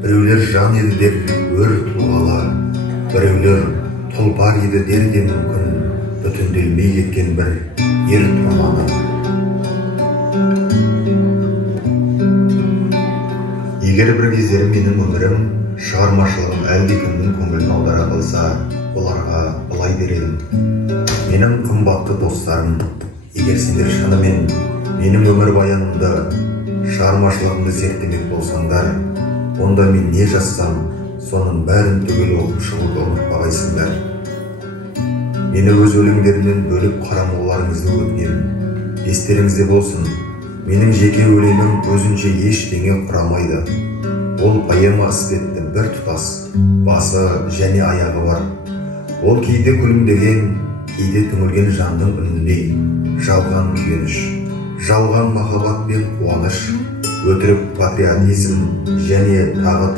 Біреулер жан еді дер өр туғалы, біреулер тұлпар еді дер де мүмкін, бүтінделмей кеткен бір ер тұманы. Егер бір кездері менің өмірім, шығармашылығым әлдекімнің көңілін аудара қалса, оларға былай дер едім: менің қымбатты достарым, егер сендер шынымен менің өмір баянымды, шығармашылығымды зерттемек болсаңдар, онда мен не жазсам, соның бәрін түгел оқып шығуды ұмытпағайсыңдар. Мені өз өлеңдерімнен бөліп қарамауларыңызды өтінемін. Естеріңізде болсын, менің жеке өлеңім өзінше ештеңе құрамайды. Ол поэма іспетті бір тұтас, басы және аяғы бар. Ол кейде күлімдеген, кейде түңілген жанның үніндей, жалған күйініш, жалған махаббат пен қуаныш, өтірік патриотизм және тағы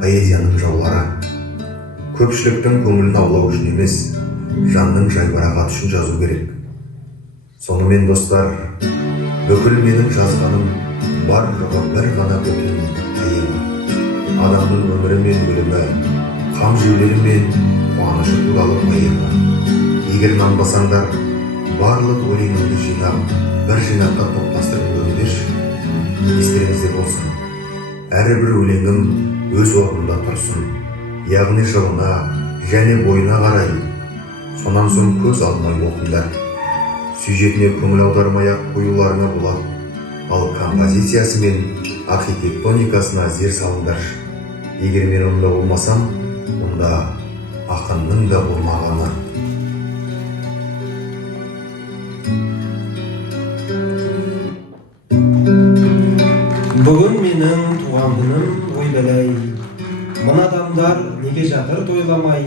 поэзияның жаулары. Көпшіліктің көңілін аулау үшін емес, жанның жайбарақаты үшін жазу керек. Сонымен достар, бүкіл менің жазғаным бар жоғы бір ғана бүтін поэма. Адамның өмірі мен өлімі, қам жеулері мен қуанышы туралы поэма. Егер нанбасаңдар, барлық өлеңімді жинап, бір жинаққа топтастырып көріңдерші. Естеріңізде болсын, әрбір өлеңім өз орнында тұрсын, яғни жылына және бойына қарай. Сонан соң көз алмай оқыңдар. Сюжетіне көңіл аудармай-ақ қоюларыңа болады, ал композициясы мен архитектоникасына зер салыңдаршы. Егер мен онда болмасам, онда ақынның да болмағаны. Бүгін менің туған күнім, ой бәләй. Мына адамдар неге жатыр тойламай?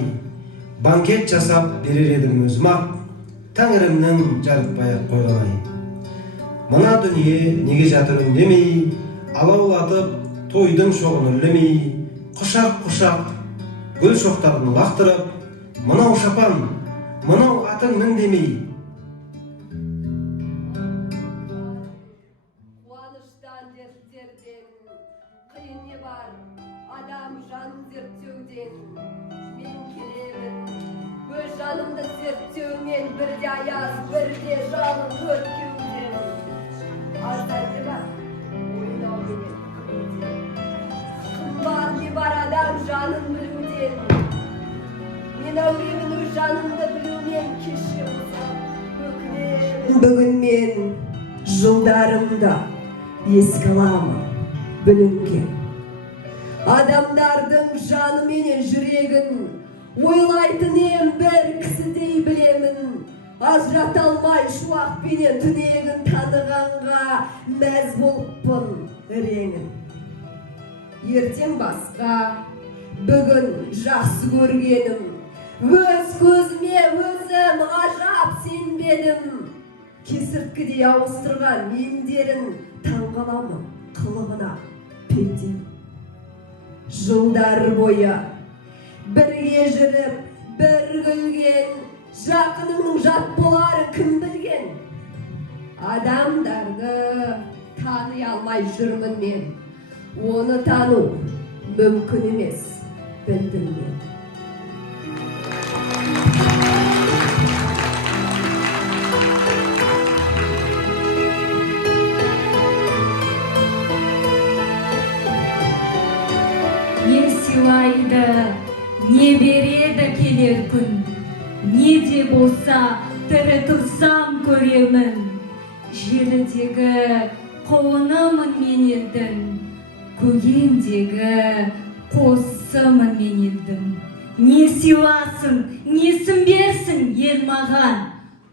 Банкет жасап берер едім өзім-ақ, Тәңірімнің жарытпай-ақ қойғанай. Мына дүние неге жатыр үндемей, алаулатып тойдың шоғын үрлемей, құшақ-құшақ гүл шоқтарын лақтырып, мынау шапан, мынау атың мін демей. Қуаныштан дерттерден қиын не бар, адам жанын зерттеуден. Мен келемін өз жанымды зерттеумен, бірде аяз, бірде жалын өткеуден. Аздар не бар ойнауменен, қымбат не бар адам жанын білуден. Мен әуремін өз жанымды білумен, кеше болсам өкінемін. Бүгін мен жылдарымда еске аламын бүлінген. Адамдардың жаны менен жүрегін ойлайтын ем бір кісідей білемін. Ажырата алмай шуақпенен түнегін танығанға мәз болыппын реңін. Ертең басқа, бүгін жақсы көргенім, өз көзіме өзім ғажап сенбедім. Кесірткідей ауыстырған мендерін таңғаламын қылығына пендем. Жылдар бойы бірге жүріп, бір күлген, жақынымның жат боларын кім білген? Адамдарды тани алмай жүрмін мен, оны тану мүмкін емес, білдім мен. Не сыйлайды, не береді келер күн, не де болса тірі тұрсам көремін. Желідегі қонымын мен елдің, көгендегі қосымын мен елдің. Не сыйласын, несін берсін ел маған,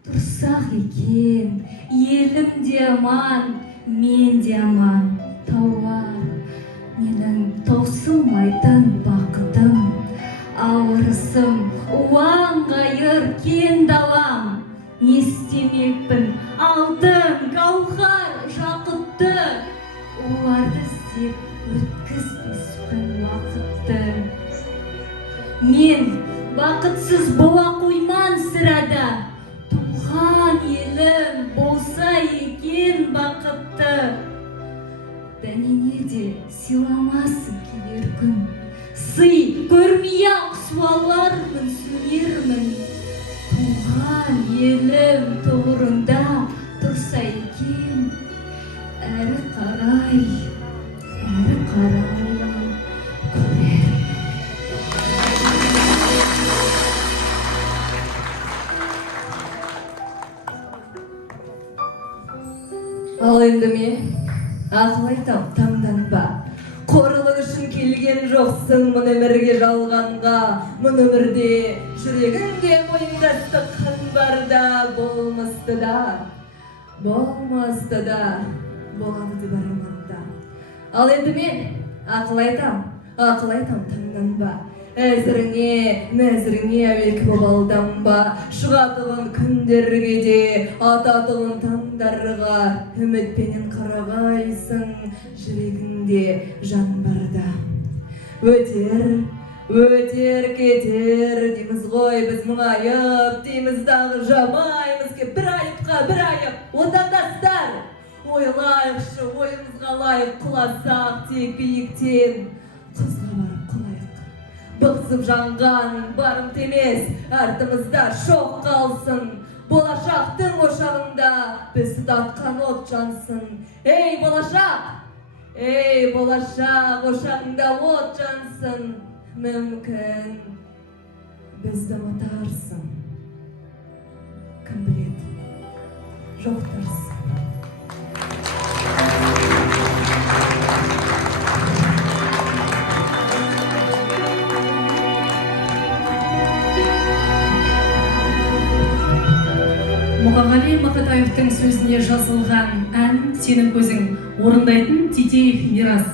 тұрсақ екен елім де аман, мен де аман. Таулар менің таусылмайтын бақытым, ауырысым уаң ғайыр кен далам. Не істемекпін алтын гауһар жақұтты, оларды іздеп өткізбеспін уақытты. Мен бақытсыз бола қойман сірәда, туған елім болса екен бақытты. дәнеңе де сыйламасын келер күн. Сый көрмей-ақ суалармын, сөнермін. Туған елім тұғырында тұрса екен, әрі қарай көрер. Ал енді мен ақыл айтам, таңданба. Қорлық үшін келген жоқсың мұн өмірге жалғанға. Мұн өмірде жүрегіңде мойындастық қан барда, болмасты да, болады деп арманда. Ал енді мен ақыл айтам, таңданба. Әзіріңе, нәзіріңе әуелкі боп алданба. Шығатығын күндерге де, ататығын таңдарға, үмітпенен қарағайсың, жүрегіңде жан барда. Өтер, кетер дейміз ғой, біз мұңайып, дейміз дағы жамаймыз ке, бір айыпқа бір айып, отандастар. Ойлайықшы, ойымызға лайық құласақ тек биіктен, құзға барып құлайық. Бұқсып жанған барым темес, артымызда шоқ қалсын. Болашақтың ошағында біз тұтатқан от жансың. Ей болашақ, ошағында от жансың. Мүмкін бізді ұмытарсың. Кім біледі, жоқтарсың. Мұқағали Мақатаевтың сөзіне жазылған ән «Сенің көзің», орындайтын Титеев Мирас.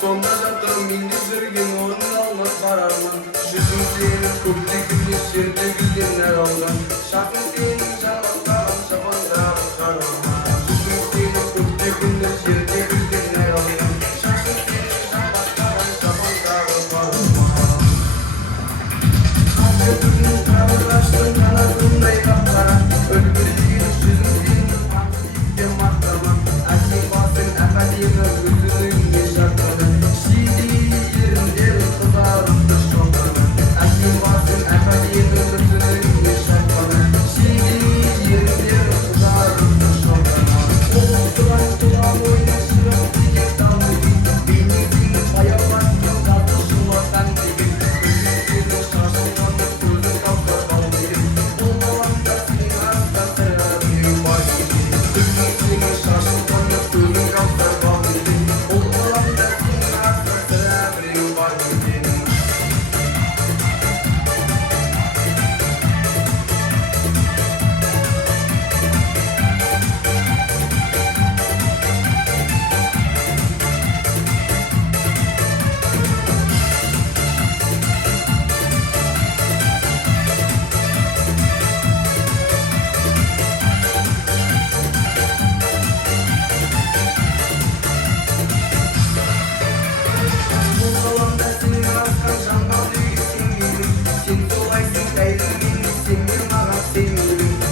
Сонда жатыр менде жүрген орын алмас барармын. Жүзім сенің көкте күндес жерде гүлден әр алған. Шақын сенің жалақтаған шабандарын қарама. Жүзім сенің көкте күндес жерде гүлден әр алған. Шақын сенің жалақтаған шабандарын қарама. Қанша күннің қабыр аштың қанатындай қаптара. Өлбірдеген жүзім сенің қамсызде мақтама. Әсен басың әпәдемі өзінің шақтаны. Шиди еріндер қызарыпты шоқаны. Әсен басың әпәдемі өзінің шақтаны. Шиди еріндер қызарыпты шоқаны. Оғылтыған тұлан ойна шырып деген талмыдың. Бейнен сенің баяулаттың жаты шылатан деген. Көзің шашылғаны көзің қалқар қалмеген. Бұл баламда сенің астан тәрәбің бар деген. Көзің сенің шашылғаны көзің қалқар қалмеген. Бұл баламда сенің астан тәрәбің бар деген. Бұл ғаламда сенің асқан жанған үйгесің елің. Сен солайсың тәйдің менің, сен де маған сенің.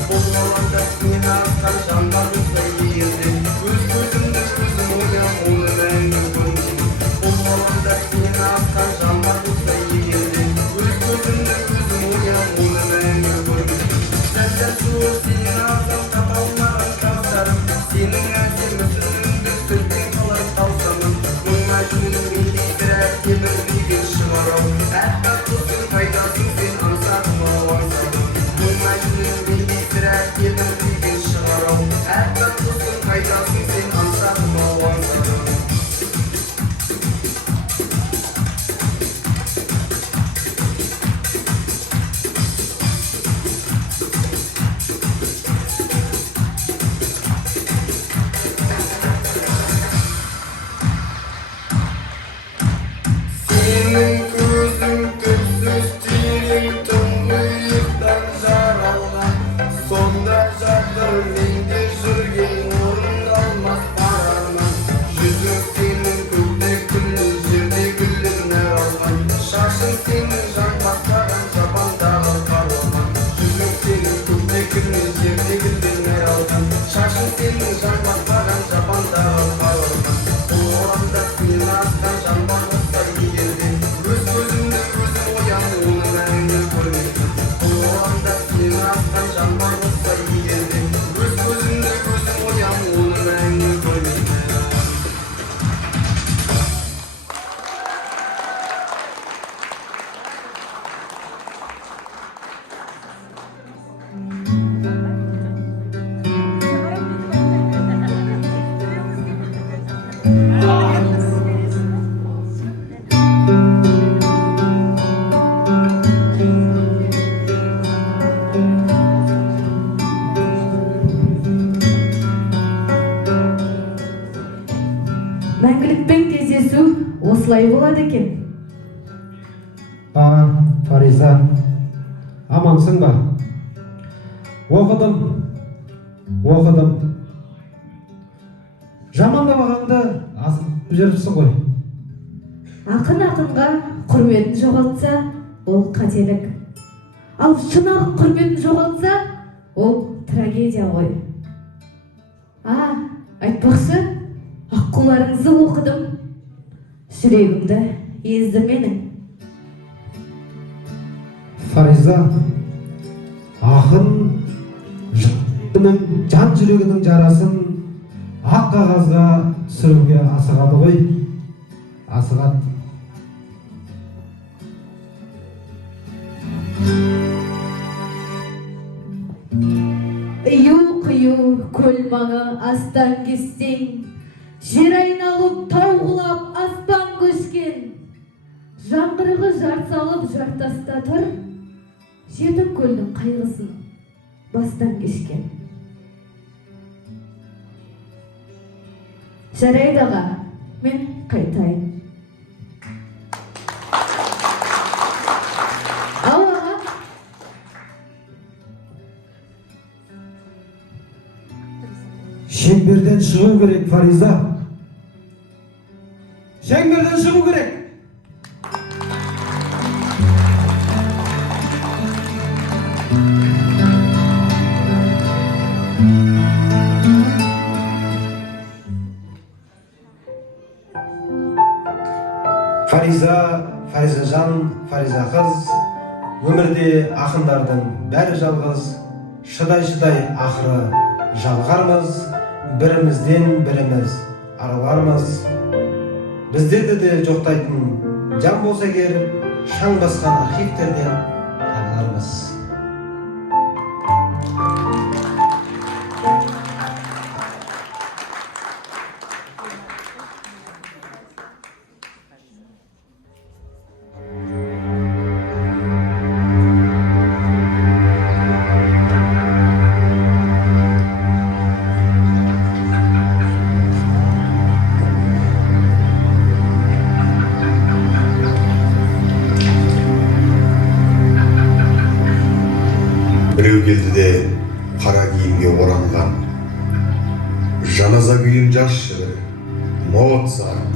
Бұл ғаламда сенің асқан жанған ұстай елді. Өз көзімді көзім ойлам, оны мәңгі көрмеймін. Бұл ғаламда сенің асқан жанған ұстай елді. Өз көзімді көзім ойлам, оны мәңгі көрмеймін. Сәттен суы сенің ағзам тапалмаған қастарым. Сенің әдемі сүрінді сөзбен қалар таусамын. Мұңа жүнің мендей бірәк темірдеген шығарау. Әппақ құстың пайдасын сен аңсадың ау аңсадың. Мұңа жүнің мендей бірәк темірдеген шығарау. Әппақ құстың пайдасын сен аңсадың ау аңсадың. Сенің көзің түпсіз терең тұңғиықтан жаралған. Сонда жар осылай болады екен. Фариза, амансың ба? Оқыдым. Жамандамағанды азып жүріпсің ғой. Ақынға құрметін жоғалтса, ол қателік. Ал шынағы құрметін жоғалтса, ол трагедия ғой. Айтпақшы, аққуларыңызды оқыдым. Жүрегімді езді менің. Фариза, ақын жан жүрегінің жарасын ақ қағазға сүруге асығады ғой. Асығады. Ию-қию көл маңы астан кестең, жер айналып тау құлап аспан көшкен, жаңғырығы жар салып жартаста тұр, жетім көлдің қайғысын бастан кешкен. Жарайды аға, мен қайтайын. Ал аға. Шеңберден шығу керек, Фариза. Шеңберден шығу керек. Фаризажан, Фариза қыз, өмірде ақындардың бәрі жалғыз, шыдай ақыры жалғармыз, бірімізден біріміз арылармыз. Біздерді де жоқтайтын жан болса егер, шаң басқан архивтерден табылармыз. Біреу келді де қара киімге оранған, жаназа күйін жазшы, Моцарт.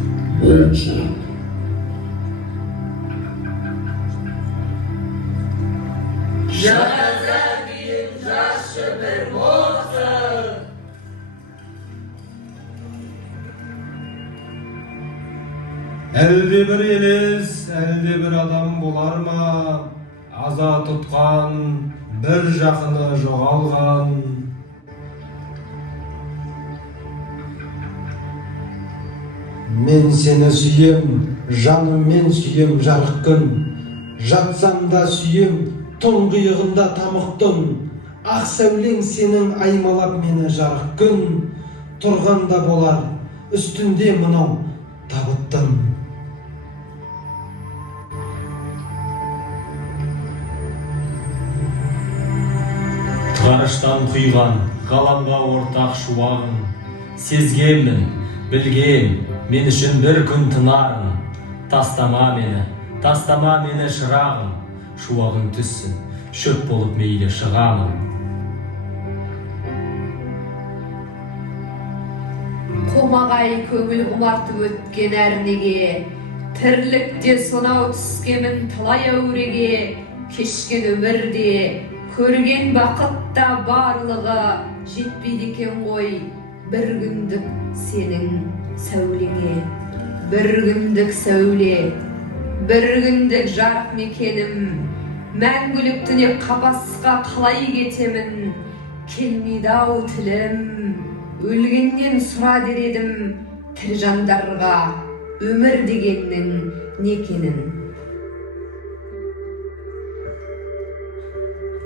Жаназа күйін жазшы бір Моцарт. Әлде бір елес, әлде бір адам болар ма, аза тұтқан, бір жақыны жоғалған. Мен сені сүйем, жаныммен сүйем жарық күн, жатсам да сүйем, тұңғиығында тамықтың, ақ сәулең сенің аймалап мені жарық күн, тұрғанда болар үстінде мынау табыттың. Ғарыштан құйған ғаламға ортақ шуағын, сезгенмін, білгем, мен үшін бір күн тынарын. Тастама мені шырағым, шуағын түссін, шөп болып мейлі шығамын. Қомағай көңіл құмартып өткен әрнеге, тірлікте сонау түскемін талай әуреге, кешкен өмірде, көрген бақытта барлығы жетпейді екен ғой, бір күндік сенің сәулеңе. Бір күндік сәуле, бір күндік жарық мекенім, мәңгілік түнек қапасқа қалай кетемін, келмейді ау тілім, өлгеннен сұра дер едім тірі жандарға өмір дегеннің не екенін.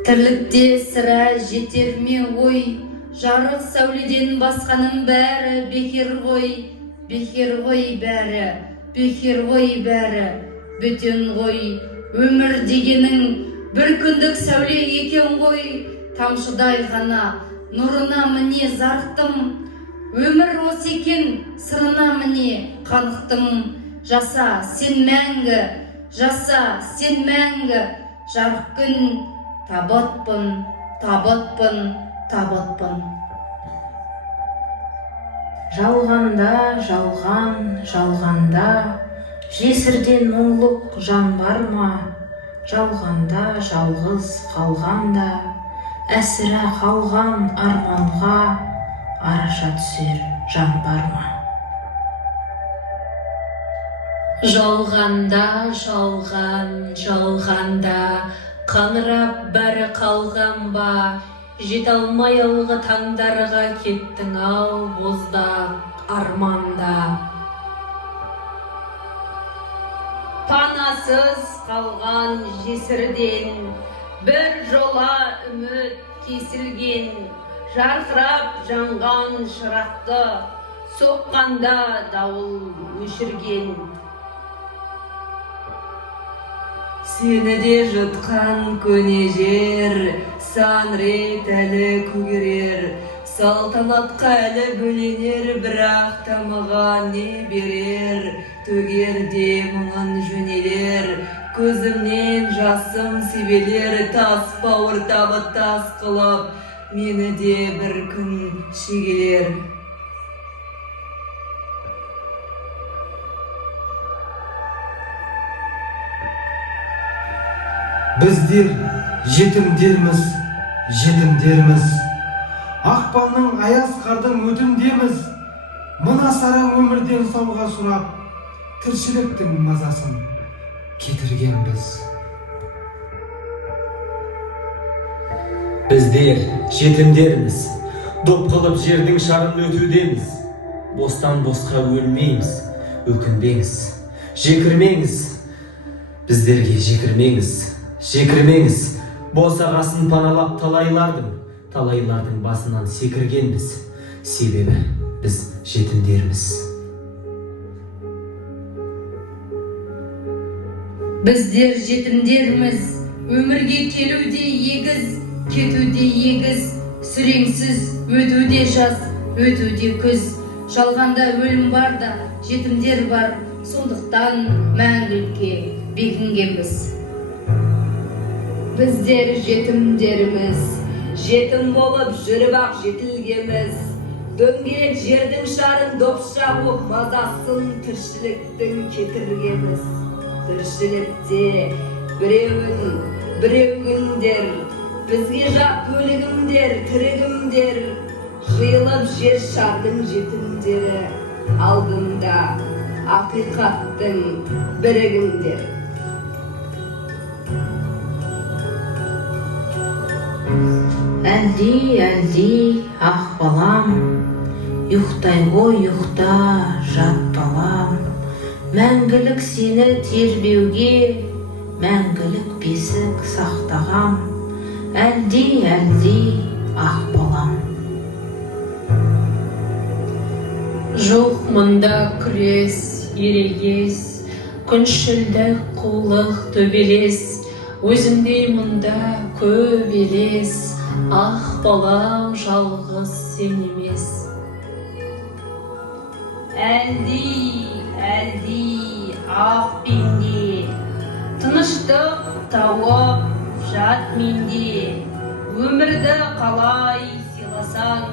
Тірлікте сірә жетер ме ой, жарық сәуледен басқаның бәрі бекер ғой, бекер ғой бәрі, бекер ғой бәрі, бөтен ғой. Өмір дегенің бір күндік сәуле екен ғой, тамшыдай ғана нұрына міне зарықтым. Өмір осы екен, сырына міне қанықтым. жаса сен мәңгі, жаса сен мәңгі, жарық күн, табытпын, табытпын, табытпын. Жалғанда, жалған, жалғанда, жесірден мұңлық жан бар ма? Жалғанда, жалғыз қалғанда, әсіра қалған арманға араша түсер жан бар ма? Жалғанда, жалған, жалғанда, қаңырап бәрі қалған ба? Жете алмай алғы таңдарға кеттің ау боздақ арманда. Панасыз қалған жесірден, бір жола үміт кесілген, жарқырап жанған шырақты, соққанда дауыл өшірген. Сені де жұтқан көне жер, сан рет әлі көгерер, салтанатқа әлі бөленер, бірақ тамаған не берер, төгерде мұңын жөнелер, көзімнен жасым себелер, тас бауыр табы тас қылып, мені де бір күн шегелер. Біздер жетімдерміз, жетімдерміз. Ақпанның аяз қардың өтіндеміз. Мына сараң өмірден сауға сұрап, тіршіліктің мазасын кетіргенбіз. Біздер жетімдерміз, доп қылып жердің шарын өтудеміз. Бостан босқа өлмейміз, өкінбеңіз, жекірмеңіз. Біздерге жекірмеңіз, жекірмеңіз. Босағасын паналап талайлардың басынан секіргенбіз. Себебі біз жетімдерміз. Біздер жетімдерміз, өмірге келуде егіз, кетуде егіз, сүреңсіз өтуде жаз, өтуде күз. Жалғанда өлім бар да, жетімдер бар, сондықтан мәңгілікке бекінгенбіз. Біздер жетімдерміз, жетім болып жүріп ақ жетілгенбіз. Дөңгелек жердің шарын допша боп мазасын тіршіліктің кетіргенбіз. Тіршілікте біреугіндер, бізге жат бөлігімдер, тірігімдер, жиылып жер шардың жетімдері, алдында ақиқаттың бірігіңдер. Әлди, ақ балам, ұйықтай ғой, ұйықта, жат балам. Мәңгілік сені тербеуге, мәңгілік бесік сақтағам. Әлди, ақ балам. Жоқ мұнда күрес, ерегес, күншілдік қулық төбелес, өзімдей мұнда көп елес, ақ балам жалғыз сен емес. Әлди, ақ пенде, тыныштық тауып жат менде, өмірді қалай сыйласаң,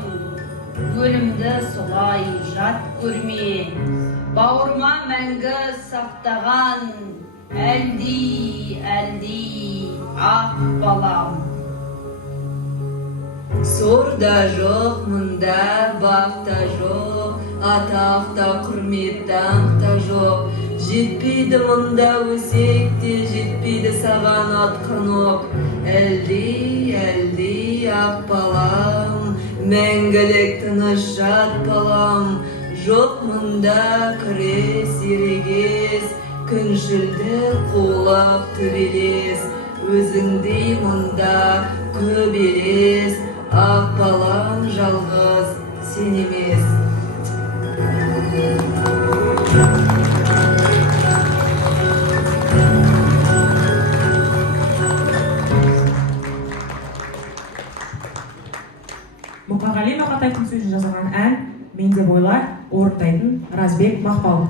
өлімді солай жат көрме, бауырма мәңгі сақтаған. Әлди, ақ балам. Сорда жоқ, мұнда бақта жоқ, атақта құрмет даңқта жоқ. Жетпейді мұнда өсекте, жетпейді саған атқан оқ. Әлди, ақ балам, мәңгілік тыныш жат балам. Жоқ мұнда күрес ерегес, күншілдік қулық төбелес, өзіңдей мұнда көп елес, ақ балам жалғыз сен емес. Мұқағали Мақатаевтың сөзін жазған ән «Мен деп ойла» орындайтын Разбек Мақпал.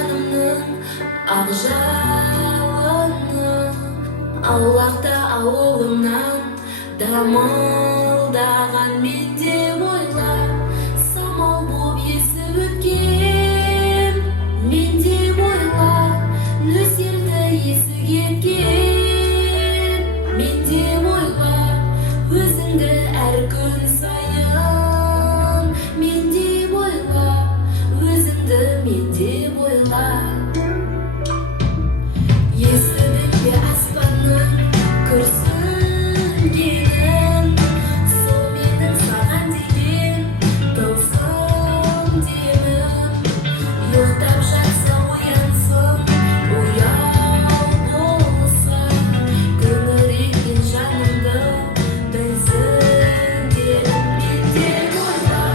жанымның ақ жалыны, аулақта ауылымнан дамылдаған мен деп ойла, самал боп есіп өткен мен деп ойла, нөсерді есі кеткен мен деп ойла, өзіңді әр күн сайын мен деп ойла, өзіңді мен деп ойла. Естідің бе аспанның күрсінгенін, сол менің саған деген тылсым демім. Ұйықтап жатса оянсын, ояу болсын, күңіренген жанымды білсін дедім. Мен деп ойла,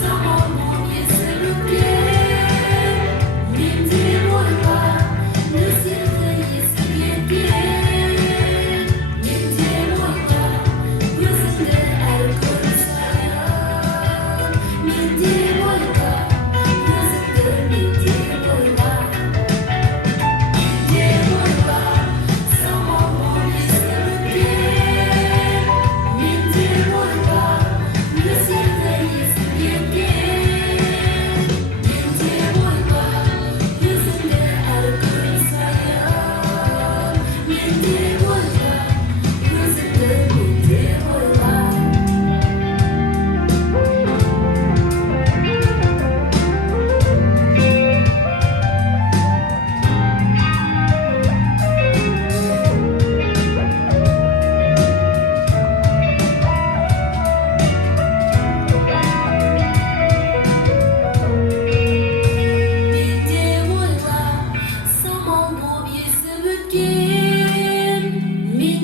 самал боп есіп өткен мен деп ойла, нөсерді есі кеткен мен деп ойла, өзіңді әр күн сайын мен деп ойла, өзіңді мен деп ойла. Мен деп ойла, самал боп есіп өткен мен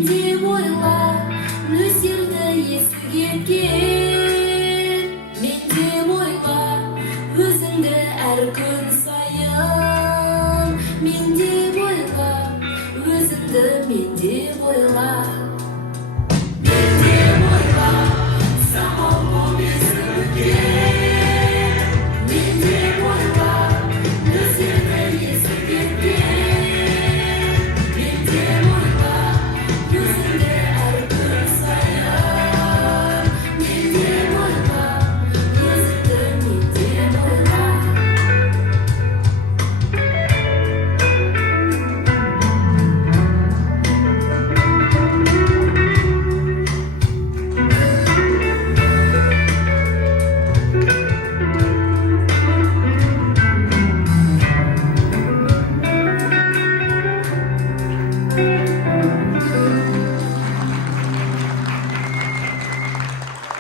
деп ойла, нөсерді есі кеткен мен деп ойла, өзіңді әр күн сайын мен деп ойла, өзіңді мен деп ойла. Мен деп ойла, самал боп есіп өткен мен деп ойла, нөсерді есі кеткен мен деп ойла, өзіңді әр күн сайын мен деп ойла, өзіңді мен деп ойла. Мен деп ойла, самал боп есіп өткен мен деп ойла,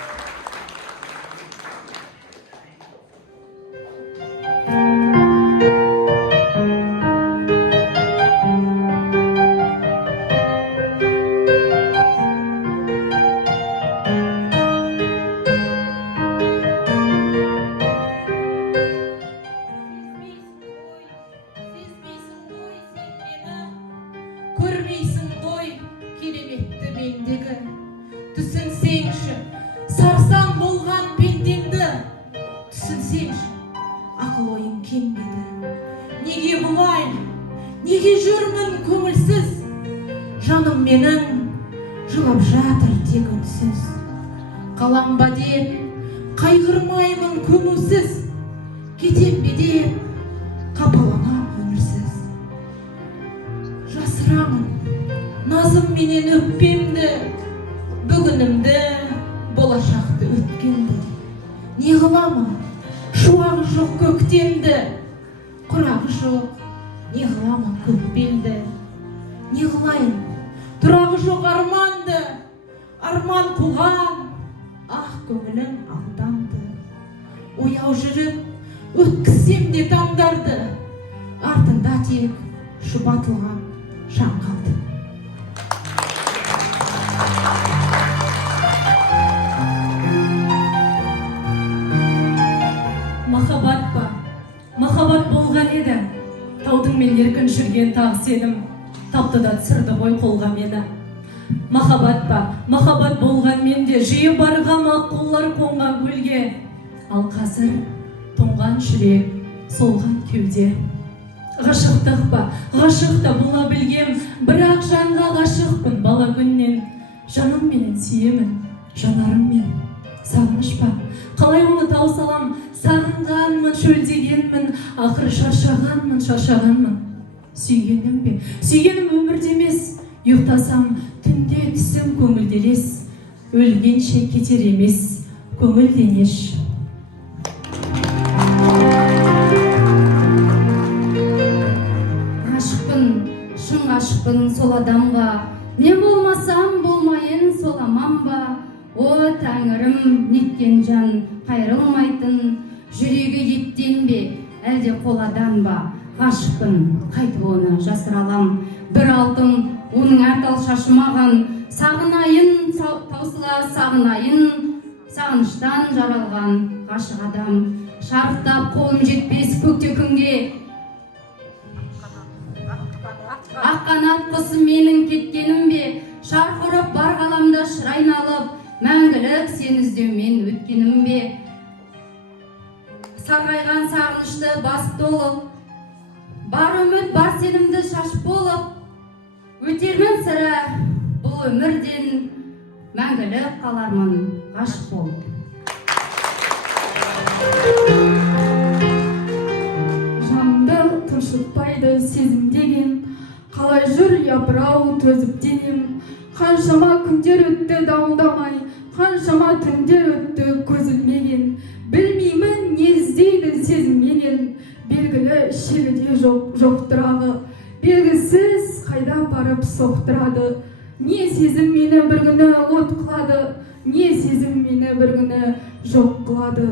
нөсерді есі кеткен мен деп ойла, өзіңді әр күн сайын мен деп ойла, өзіңді мен деп ойла. Көрмейсің ғой кереметті мендегі, түсінсеңші сарсан болған пендеңді, түсінсеңші ақыл ойың кембеді. Неге бұлай, неге жүрмін көңілсіз, жаным менің жылап жатыр тек үнсіз. Қалам ба деп қайғырмаймын көңілсіз, кетем бе деп қапаланам өмірсіз. Жасырамын назым менен өкпемді, бүгінімді, болашақты өткенді. Не қыламын шуағы жоқ көктемді, құрағы жоқ, не қыламын көп белді. Не қылайын тұрағы жоқ арманды, арман қуған ақ көңілім алданды. Ояу жүріп өткізсем де таңдарды, артында тек шұбатылған жан қалды. Махаббат па? Махаббат болған еді, таудың мен еркін жүрген тағы сенім, тапты да түсірді ғой қолға мені. Махаббат па? Махаббат болған менде, жиі барғам ақ қолар қонған көлге. Ал қазір тоңған жүрек, солған кеуде. ғашықтық па, ғашық та бола білгем, бірақ жанға ғашықпын бала күннен. Жаным менен сүйемін, жанарыммен. Сағыныш па, қалай оны таусалам, сағынғанмын, шөлдегенмін, ақыры шаршағанмын. Сүйгенім бе, сүйгенім өмірде емес, ұйықтасам, түнде түсім көңілделес, өлгенше кетер емес, көңілденеш. Ғашықпын, шын ғашықпын сол адамға, мен болмасам болмайын сол аман ба? О тәңірім, неткен жан қайрылмайтын, жүрегі еттен бе, әлде қоладан ба? Ғашықпын, қайтып оны жасыра алам, бір алтын оның әртал шашымаған, сағынайын, таусыла сағынайын, сағыныштан жаралған ғашық адам. Шарықтап қолым жетпес көкте күнге, ақ қанат құсы менің кеткенім бе, шарқ ұрып бар ғаламда шыр айналып, мәңгілік сен іздеумен өткенім бе? Сарғайған сағынышты бас толып, бар үміт, бар сенімді шашып болып, өтермін сірә бұл өмірден, мәңгілік қалармын ғашық болып. Жанымды тұншықпайды сезім деген, қалай жүр япырау төзіп денем. Қаншама күндер өтті дауылдамай, қаншама түндер өтті көз ілмеген. Білмеймін не іздейді сезім менен, белгілі шегіде жоқтырағы, белгісіз қайда барып соқтырады. Не сезім мені бір күні от қылады, не сезім мені бір күні жоқ қылады.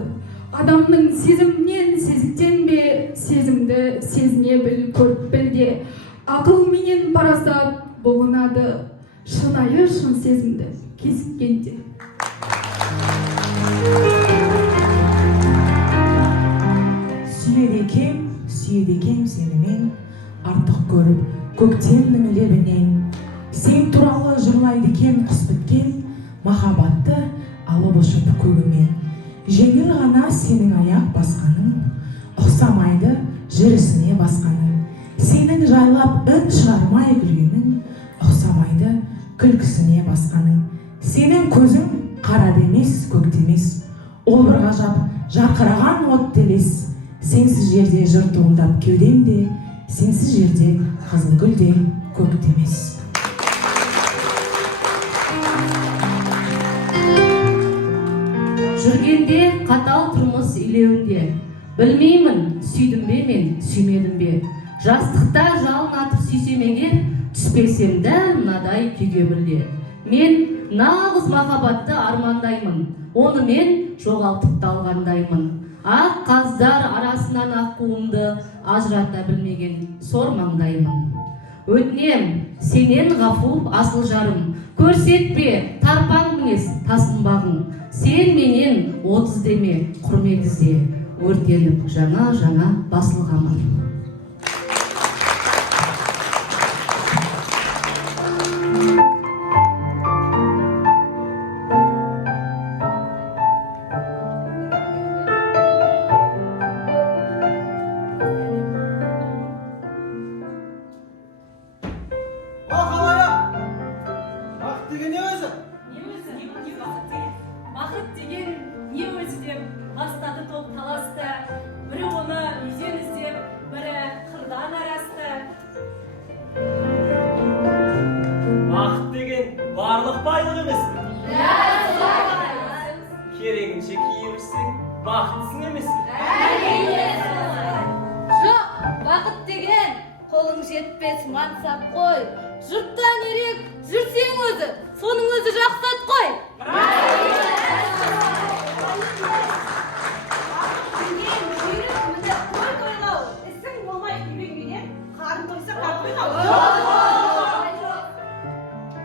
Адамның сезімнен сезіктен бе, сезімді сезіне біл, көріп білде. Ақыл менен парасат болынады, шынайы шын сезімді кезіккенде. Сүйеді екем сені мен, артық көріп көктемнің лебінен. Сен туралы жырлайды екен құс біткен, махаббатты алып ұшып көгімен. Жеңіл ғана сенің аяқ басқаның, ұқсамайды жүрісіне басқаның. Сенің жайлап үн шығармай күлгенің, ұқсамайды күлкісіне басқаның. Сенің көзің қара демес, көк демес, ол бір ғажап жарқыраған от телес. Сенсіз жерде жыр туындап кеудемде, сенсіз жерде қызыл гүл де көк демес. Жүргенде қатал тұрмыс илеуінде, білмеймін сүйдім бе мен, сүймедім бе. Жастықта жалын атып сүйсем егер, түспесем дәл мынадай күйге бірде. Мен нағыз махаббатты армандаймын, оны мен жоғалтып талғандаймын. Ақ қаздар арасынан аққуымды ажырата білмеген сор маңдаймын. Өтінем, сенен ғафу асыл жарым, көрсетпе тарпаң мінез тасынбағың. Сен менен 30 деме құрмет ізде, өртеніп жаңа басылғамын. Бақыт деген не өзі деп бастады топ таласты, бірі оны үйден іздеп, бірі қырдан арасты. Бақыт деген барлық байлық емес пе? Керегінше киірсің, бақыттысың емес пе? Жоқ, бақыт деген қолың жетпес мансап қой. Жұрттан ерек жүрсең өзі, соның өзі жақсат қой.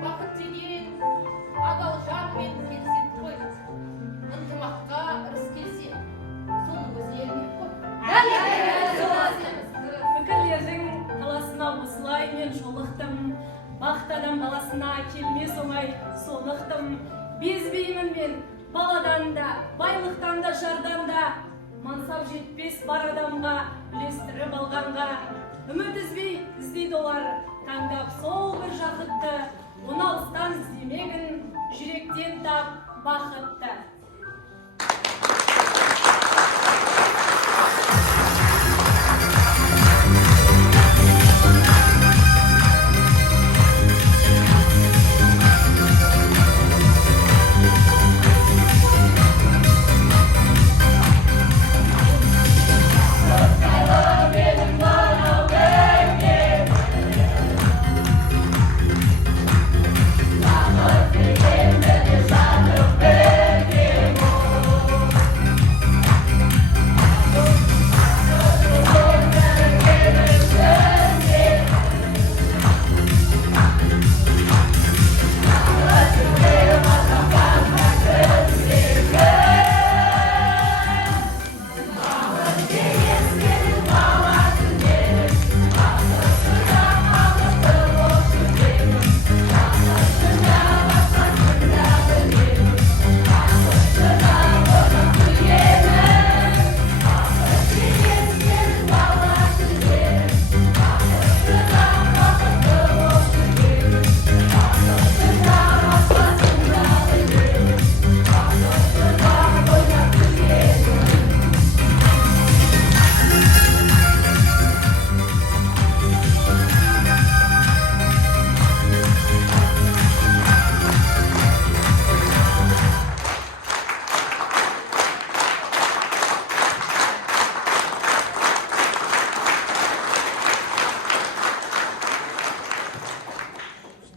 Бақыт деген адал жанмен келіседі ғой. Ынтымаққа ырыс келсе, соның өзі ермек қой. Пікірлердің таласына осылай мен жолықтым, бақыт адам баласына келмес оңай солықтым. Безбеймін мен баладан да, байлықтан да, жардан да, мансап жетпес бар адамға үлестіріп алғанға. дейді олар таңдап сол бір жақытты, оны алыстан іздемегін, жүректен тап бақытты.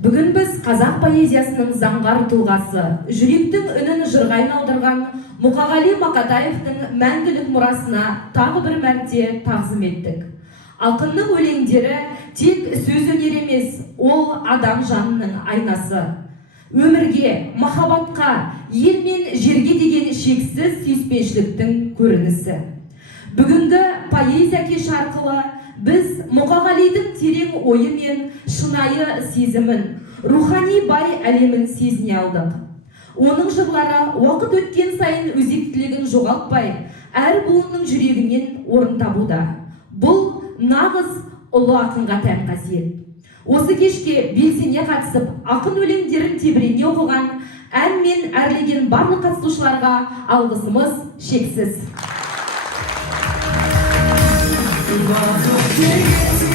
Бүгін біз қазақ поэзиясының заңғар тұлғасы, жүректің үнін жырға айналдырған Мұқағали Мақатаевтың мәңгілік мұрасына тағы бір мәрте тағзым еттік. Ақынның өлеңдері тек сөз өнер емес, ол адам жанының айнасы. Өмірге, махаббатқа, ел мен жерге деген шексіз сүйіспеншіліктің көрінісі. Бүгінгі поэзия кеш арқылы біз Мұқағалидың терең ойы мен шынайы сезімін, рухани бай әлемін сезіне алдық. Оның жырлары уақыт өткен сайын өзектілігін жоғалтпай, әр буынның жүрегінен орын табуда. Бұл нағыз ұлы ақынға тән қасиет. Осы кешке белсене қатысып, ақын өлеңдерін тебірене оқыған, ән мен әрлеген барлық қатысушыларға алғысымыз шексіз. Bak,